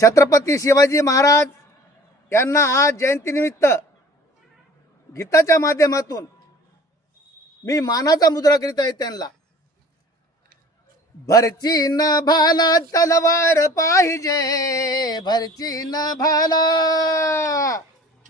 छत्रपती शिवाजी महाराज यांना आज जयंतीनिमित्त गीताच्या माध्यमातून मी मानाचा मुद्रा करीत आहे. त्यांना भरची न भाला तलवार पाहिजे, भरची न भाला,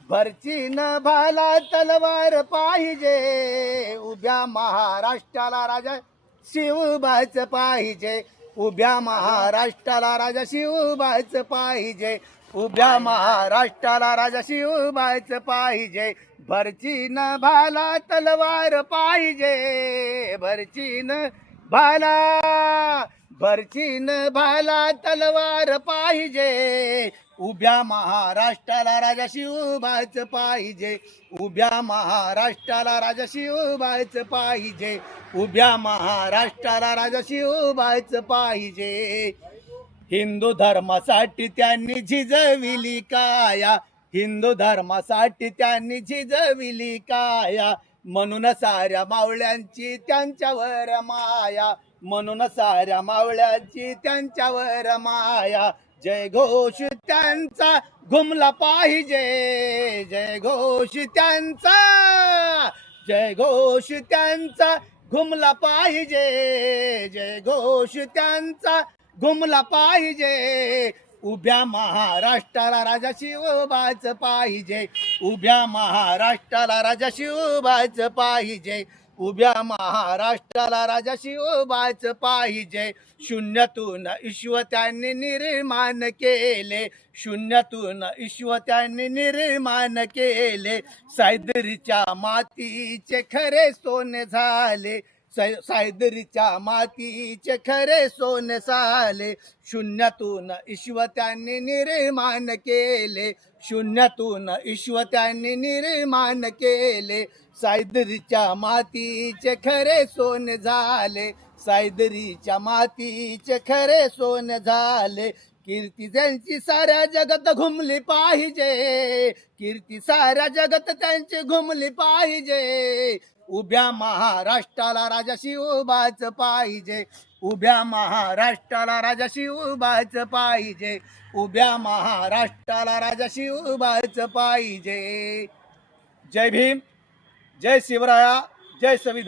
भरची न भाला तलवार पाहिजे. उभ्या महाराष्ट्राला राजा शिवबाच पाहिजे, उभ्या महाराष्ट्राला राजा शिवबाच पाहिजे, उभ्या महाराष्ट्राला राजा शिवबाच पाहिजे. भरची न भाला तलवार पाहिजे, भरची न भाला, भरची न भाला तलवार पाहिजे. उभ्या महाराष्ट्राला राजा शिवबाच पाहिजे, उभ्या महाराष्ट्राला राजा शिवबाच पाहिजे, उभ्या महाराष्ट्राला राजा शिवबाच पाहिजे. हिंदू धर्मासाठी त्यांनी झिजविली काया, हिंदू धर्मासाठी त्यांनी झिजविली काया. म्हणून साऱ्या मावळ्यांची त्यांच्यावर माया, म्हणून साऱ्या मावळ्यांची त्यांच्यावर माया. जय घोष त्यांचा घुमला पाहिजे, जय घोष त्यांचा, जय घोष त्यांचा घुमला पाहिजे, जय घोष त्यांचा घुमला पाहिजे. उभ्या महाराष्ट्राला राजा शिवबाच पाहिजे, उभ्या महाराष्ट्राला राजा शिवबाच पाहिजे, उभ्या महाराष्ट्राला राजा शिवबाच पाहिजे. शून्यातून ईश्वर त्यांनी निर्माण केले, शून्यातून ईश्वर त्यांनी निर्माण केले. सायदरीच्या मातीचे खरे सोने झाले, सायदरीच्या मातीचे खरे सोने झाले. शून्यातून ईश्वर त्यांनी निर्माण केले, शून्यातून ईश्वर त्यांनी निर्माण केले. सायदरीच्या मातीचे खरे सोने झाले, सायदरीच्या मातीचे खरे सोने झाले. कीर्ती त्यांची साऱ्या जगत घुमली पाहिजे, कीर्ती साऱ्या जगत त्यांची घुमली पाहिजे. उभ्या महाराष्ट्राला राजा शिवबाच पाहिजे, उभ्या महाराष्ट्राला राजा शिवबाच पाहिजे, उभ्या महाराष्ट्राला राजा शिवबाच पाहिजे. जय भीम, जय शिवराया, जय संविधान.